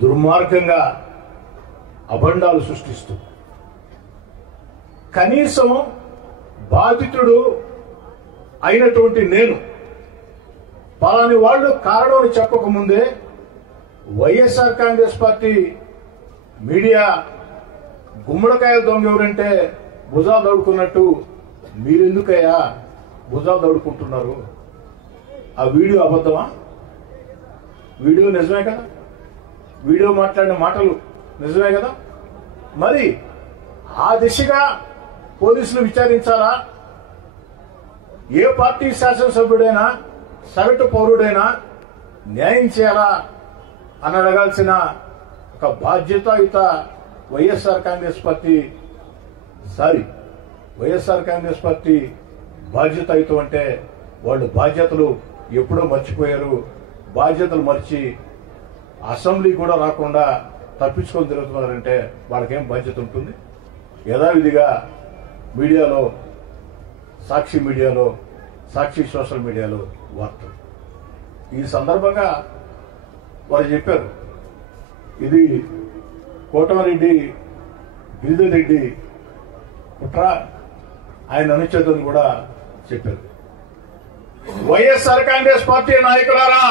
దుర్మార్గంగా అబండాలు సృష్టిస్తూ కనీసం బాధితుడు అయినటువంటి నేను పలాని వాళ్ళు కారణం చెప్పకముందే వైఎస్ఆర్ కాంగ్రెస్ పార్టీ మీడియా గుమ్మడికాయల దొంగ ఎవరంటే భుజాలు దౌడుకున్నట్టు మీరెందుకయ్యా భుజాలు దౌడుకుంటున్నారు? ఆ వీడియో అబద్ధమా? వీడియో నిజమే కదా? వీడియో మాట్లాడిన మాటలు నిజమే కదా? మరి ఆ దిశగా పోలీసులు విచారించాలా? ఏ పార్టీ శాసనసభ్యుడైనా సగటు పౌరుడైనా న్యాయం చేయాలా అని అడగాల్సిన ఒక బాధ్యతాయుత వైఎస్ఆర్ కాంగ్రెస్ పార్టీ బాధ్యతాయుతం అంటే వాళ్ళు బాధ్యతలు ఎప్పుడో మర్చిపోయారు. బాధ్యతలు మర్చి అసెంబ్లీ కూడా రాకుండా తప్పించుకొని తిరుగుతున్నారంటే వాళ్ళకేం బాధ్యత ఉంటుంది? యథావిధిగా మీడియాలో, సాక్షి సోషల్ మీడియాలో వార్తలు. ఈ సందర్భంగా వారు చెప్పారు, ఇది కోటమిరెడ్డి గిరిధర్ రెడ్డి కుట్ర, ఆయన అనుచేతను కూడా చెప్పారు. వైఎస్ఆర్ కాంగ్రెస్ పార్టీ నాయకులారా,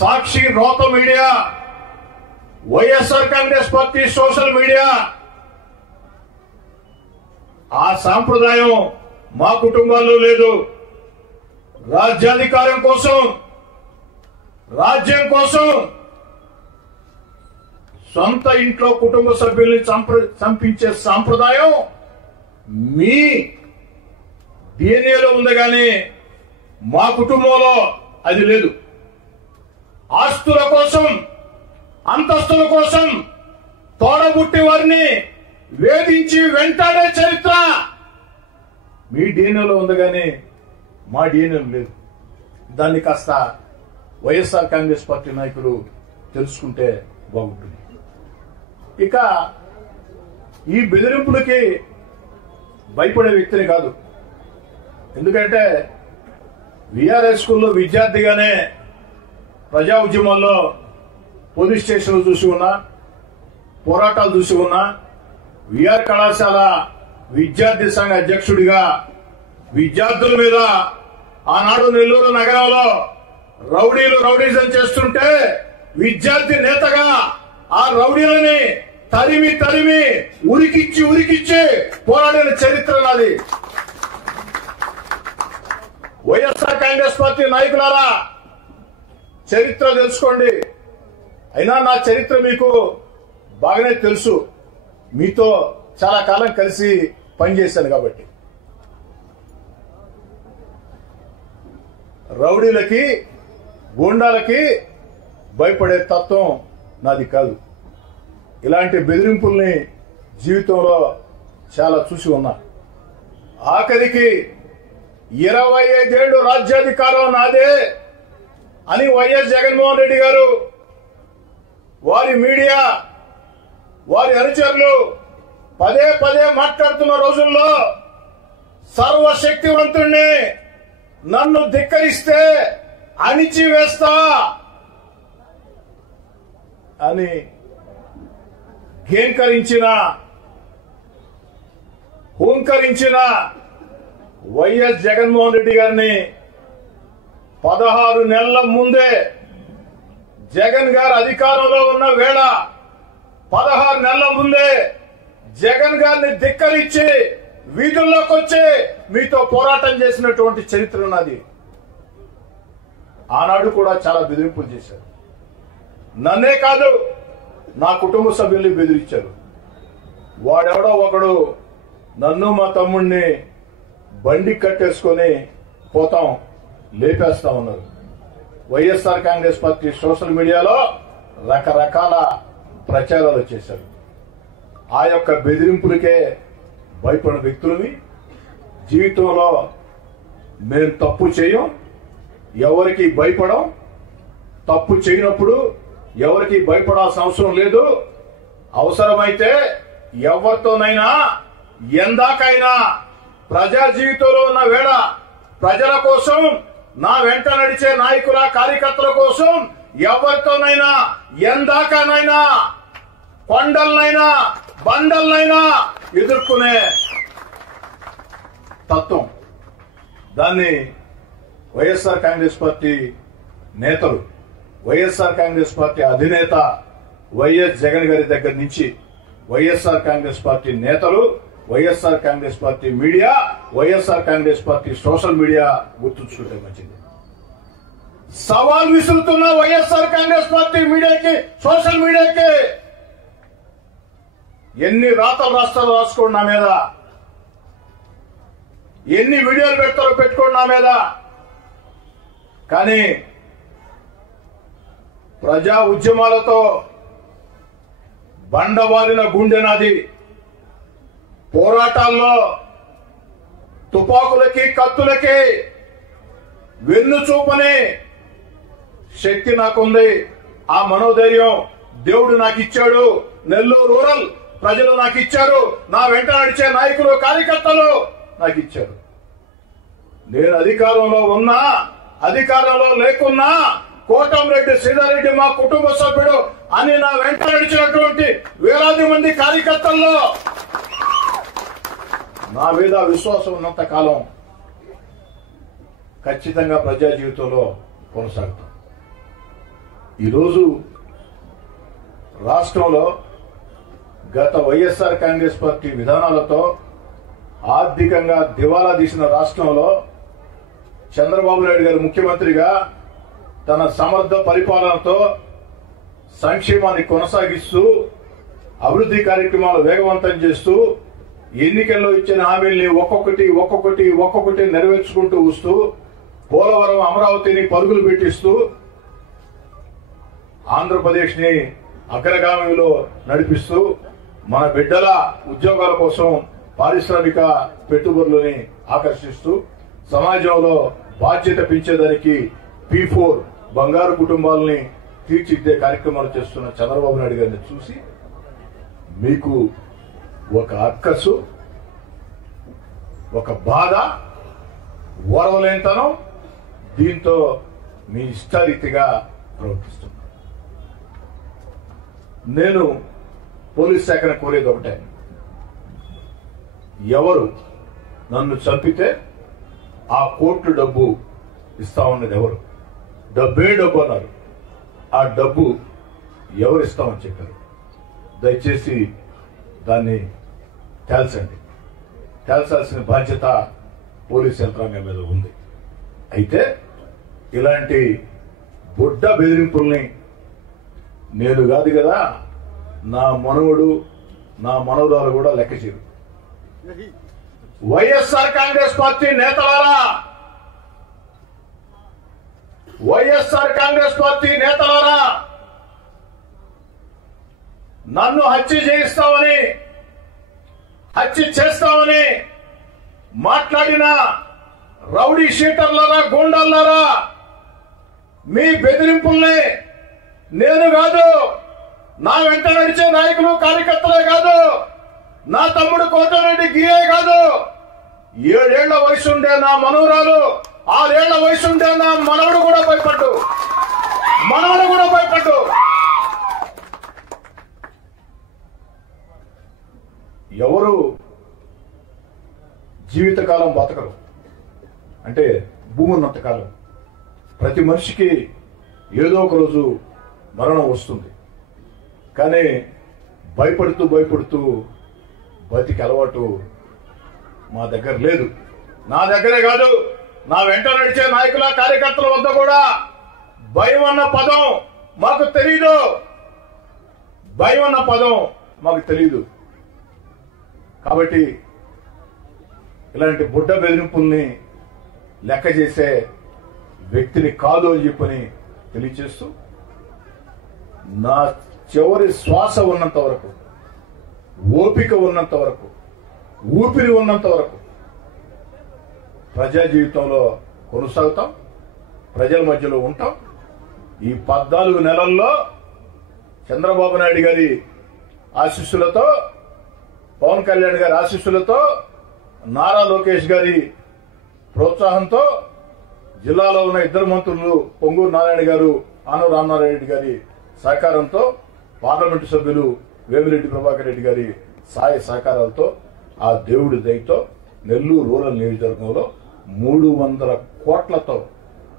సాక్షి రోత media, YSR Congress party social media, ఆ సాంప్రదాయం మా కుటుంబాల్లో లేదు. రాజ్యాధికారం కోసం, రాజ్యం కోసం సొంత ఇంట్లో కుటుంబ సభ్యుల్ని చంపించే సాంప్రదాయం మీ డిఎన్ఏలో ఉంది, కానీ మా కుటుంబంలో అది లేదు. ఆస్తుల కోసం, అంతస్తుల కోసం తోడబుట్టి వారిని వేధించి వెంటాడే చరిత్ర మీ డిఎన్ఏలో ఉంది, కానీ మా డిఎన్ఏలో లేదు. దాన్ని కాస్త వైఎస్ఆర్ కాంగ్రెస్ పార్టీ నాయకులు తెలుసుకుంటే బాగుంటుంది. ఇక ఈ బెదిరింపులకి భయపడే వ్యక్తిని కాదు. ఎందుకంటే విఆర్ఎస్ స్కూల్లో విద్యార్థిగానే ప్రజా ఉద్యమాల్లో పోలీస్ స్టేషన్లు చూసి ఉన్నా, పోరాటాలు చూసి ఉన్నా, విఆర్ కళాశాల విద్యార్థి సంఘ అధ్యక్షుడిగా విద్యార్థుల మీద ఆనాడు నెల్లూరు నగరంలో రౌడీజం చేస్తుంటే విద్యార్థి నేతగా ఆ రౌడీలని తరిమి ఉరికిచ్చి పోరాడిన చరిత్ర నాది. వైఎస్ఆర్ కాంగ్రెస్ పార్టీ నాయకులారా, చరిత్ర తెలుసుకోండి. అయినా నా చరిత్ర మీకు బాగానే తెలుసు, మీతో చాలా కాలం కలిసి పనిచేశాను కాబట్టి. రౌడీలకి, గూండాలకి భయపడే తత్వం నాది కాదు. ఇలాంటి బెదిరింపుల్ని జీవితంలో చాలా చూసి ఉన్నా. ఆఖరికి 25 ఏళ్లు రాజ్యాధికారం నాదే అని వైఎస్ జగన్మోహన్ రెడ్డి గారు, వారి మీడియా, వారి అనుచరులు పదే మాట్లాడుతున్న రోజుల్లో సర్వశక్తివంతుణ్ణి, నన్ను ధిక్కరిస్తే అణిచివేస్తా అని హూంకరించిన వైఎస్ జగన్మోహన్ రెడ్డి గారిని 16 నెలల ముందే జగన్ గారు అధికారంలో ఉన్న వేళ 16 నెలల ముందే జగన్ గారిని ధిక్కరించి వీధుల్లోకి వచ్చి మీతో పోరాటం చేసినటువంటి చరిత్ర ఉన్నది. ఆనాడు కూడా చాలా బెదిరింపులు చేశారు. నన్నే కాదు, నా కుటుంబ సభ్యుల్ని బెదిరించారు. వాడెవడో ఒకడు నన్ను మా తమ్ముడిని బండి కట్టేసుకొని పోతాం, లేపేస్తా ఉన్నారు. వైఎస్ఆర్ కాంగ్రెస్ పార్టీ సోషల్ మీడియాలో రకరకాల ప్రచారాలు చేశారు. ఆ యొక్క బెదిరింపులకే భయపడిన వ్యక్తులని, జీవితంలో మేము తప్పు చేయం, ఎవరికి భయపడం, తప్పు చేయనప్పుడు ఎవరికి భయపడాల్సిన అవసరం లేదు. అవసరమైతే ఎవరితోనైనా ఎందాకైనా ప్రజా జీవితంలో ఉన్న వేళ ప్రజల కోసం, నా వెంట నడిచే నాయకుల, కార్యకర్తల కోసం ఎవరితోనైనా ఎందాకనైనా కొండలనైనా బండలనైనా ఎదుర్కొనే తత్వం. దాన్ని వైఎస్ఆర్ కాంగ్రెస్ పార్టీ నేతలు, వైఎస్ఆర్ కాంగ్రెస్ పార్టీ అధినేత వైఎస్ జగన్ గారి దగ్గర నుంచి వైఎస్ఆర్ కాంగ్రెస్ పార్టీ నేతలు, YSR Congress party media, YSR Congress party social media గుర్తుంచుకుంటే మంచిది. సవాల్ విసురుతున్న వైఎస్ఆర్ కాంగ్రెస్ పార్టీ మీడియాకి, సోషల్ మీడియాకి ఎన్ని రాతలు రాసుకోండి నా మీద, ఎన్ని వీడియోలు పెడతారో పెట్టుకోండి నా మీద. కానీ ప్రజా ఉద్యమాలతో బండవారిన గుండె నాది. పోరాటాల్లో తుపాకులకి కత్తులకి వెన్ను చూపని శక్తి నాకుంది. ఆ మనోధైర్యం దేవుడు నాకు ఇచ్చాడు. నెల్లూరు రూరల్ ప్రజలు నాకు ఇచ్చారు. నా వెంట నడిచే నాయకులు, కార్యకర్తలు నాకు ఇచ్చారు. నేను అధికారంలో ఉన్నా, అధికారంలో లేకున్నా కోటంరెడ్డి శ్రీధర్రెడ్డి మా కుటుంబ సభ్యుడు అని నా వెంట నడిచినటువంటి వేలాది మంది కార్యకర్తల్లో నా మీద విశ్వాసం ఉన్నంత కాలం ఖచ్చితంగా ప్రజా జీవితంలో కొనసాగుతాం. ఈరోజు రాష్ట్రంలో గత వైఎస్ఆర్ కాంగ్రెస్ పార్టీ విధానాలతో ఆర్థికంగా దివాలా తీసిన రాష్ట్రంలో చంద్రబాబు నాయుడు గారు ముఖ్యమంత్రిగా తన సమర్థ పరిపాలనతో సంక్షేమాన్ని కొనసాగిస్తూ అభివృద్ధి కార్యక్రమాలు వేగవంతం చేస్తూ ఎన్నికల్లో ఇచ్చిన హామీల్ని ఒక్కొక్కటి నెరవేర్చుకుంటూ వస్తూ పోలవరం, అమరావతిని పరుగులు పెట్టిస్తూ ఆంధ్రప్రదేశ్ ని అగ్రగామిలో నడిపిస్తూ మన బిడ్డల ఉద్యోగాల కోసం పారిశ్రామిక పెట్టుబడులని ఆకర్షిస్తూ సమాజంలో బాధ్యత పెంచేదానికి P4 బంగారు కుటుంబాలని తీర్చిదిద్దే కార్యక్రమాలు చేస్తున్న చంద్రబాబు నాయుడు గారిని చూసి మీకు ఒక అక్కసు, ఒక బాధ, ఓర్వలేనితనం, దీంతో మీ ఇష్టారీతిగా ప్రవర్తిస్తున్నారు. నేను పోలీస్ శాఖను కోరేది ఒకటే, ఎవరు నన్ను చంపితే ఆ కోర్టు డబ్బు ఇస్తామన్నది ఎవరు? డబ్బే డబ్బు అన్నారు. ఆ డబ్బు ఎవరు ఇస్తామని చెప్పారు? దయచేసి దాన్ని తేల్చండి. తేల్చాల్సిన బాధ్యత పోలీస్ యంత్రాంగం మీద ఉంది. అయితే ఇలాంటి బుడ్డ బెదిరింపుల్ని నేను కాదు కదా, నా మనవడు, నా మనవరాలు కూడా లెక్క చేయరు. వైఎస్ఆర్ కాంగ్రెస్ పార్టీ నేతలారా, వైఎస్ఆర్ కాంగ్రెస్ పార్టీ నేతలారా, నన్ను హత్య చేయిస్తామని, హత్య చేస్తామని మాట్లాడిన రౌడీ షీటర్లారా, గూండాలారా, మీ బెదిరింపుల్ని నేను కాదు, నా వెంట నడిచే నాయకులు, కార్యకర్తలే కాదు, నా తమ్ముడు కోటరెడ్డి గియే కాదు, 7 ఏళ్ల వయసుండే నా మనవరాలు, 6 ఏళ్ల వయసుండే నా మనవడు కూడా భయపడ్డు. ఎవరు జీవితకాలం బతకరు అంటే భూమి ఉన్నంతకాలం ప్రతి మనిషికి ఏదో ఒక రోజు మరణం వస్తుంది. కానీ భయపడుతూ బతికి అలవాటు మా దగ్గర లేదు. నా దగ్గరే కాదు, నా వెంట నడిచే నాయకుల, కార్యకర్తల వద్ద కూడా భయం అన్న పదం మాకు తెలీదు. భయం అన్న పదం మాకు తెలీదు. కాబట్టి ఇలాంటి బుడ్డ బెదిరింపుల్ని లెక్క చేసే వ్యక్తిని కాదు అని చెప్పని తెలియచేస్తూ, నా చివరి శ్వాస ఉన్నంత వరకు, ఓపిక ఉన్నంత వరకు, ఊపిరి ఉన్నంత వరకు ప్రజా జీవితంలో కొనసాగుతాం, ప్రజల మధ్యలో ఉంటాం. ఈ 14 నెలల్లో చంద్రబాబు నాయుడు గారి ఆశీస్సులతో, పవన్ కళ్యాణ్ గారి ఆశీస్సులతో, నారా లోకేష్ గారి ప్రోత్సాహంతో జిల్లాలో ఉన్న 2 మంత్రులు పొంగూరు నారాయణ గారు, ఆనవ రామనారాయణ రెడ్డి గారి సహకారంతో పార్లమెంటు సభ్యులు వేమిరెడ్డి ప్రభాకర్ రెడ్డి గారి సహాయ సహకారాలతో ఆ దేవుడి దయతో నెల్లూరు రూరల్ నియోజకవర్గంలో 300 కోట్లతో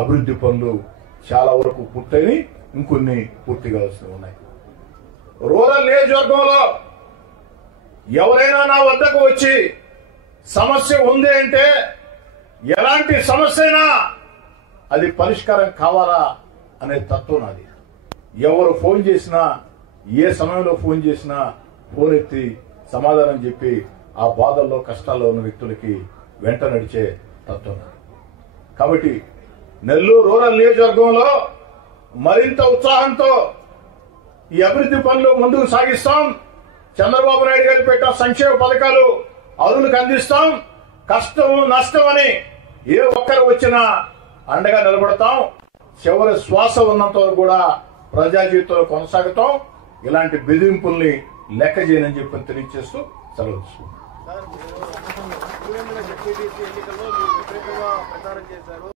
అభివృద్ధి పనులు చాలా వరకు పూర్తయి ఇంకొన్ని పూర్తి కావాల్సి ఉన్నాయి. రూరల్ నియోజకవర్గంలో ఎవరైనా నా వద్దకు వచ్చి సమస్య ఉంది అంటే ఎలాంటి సమస్య అయినా అది పరిష్కారం కావాలా అనే తత్వం నాది. ఎవరు ఫోన్ చేసినా ఏ సమయంలో ఫోన్ చేసినా ఫోన్ ఎత్తి సమాధానం చెప్పి ఆ బాధల్లో కష్టాల్లో ఉన్న వ్యక్తులకి వెంట నడిచే తత్వం నాది. కాబట్టి నెల్లూరు రూరల్ నియోజకవర్గంలో మరింత ఉత్సాహంతో ఈ అభివృద్ధి పనులు ముందుకు సాగిస్తాం. చంద్రబాబు నాయుడు గారు పెట్టిన సంక్షేమ పథకాలు అరువులకు అందిస్తాం. కష్టం నష్టం అని ఏ ఒక్కరు వచ్చినా అండగా నిలబడతాం. చివరి శ్వాస ఉన్నంత వరకు కూడా ప్రజా జీవితంలో కొనసాగుతాం. ఇలాంటి బెదిరింపుల్ని లెక్క చేయనని చెప్పి తెలియజేస్తూ సెలవు తీసుకుంటాం.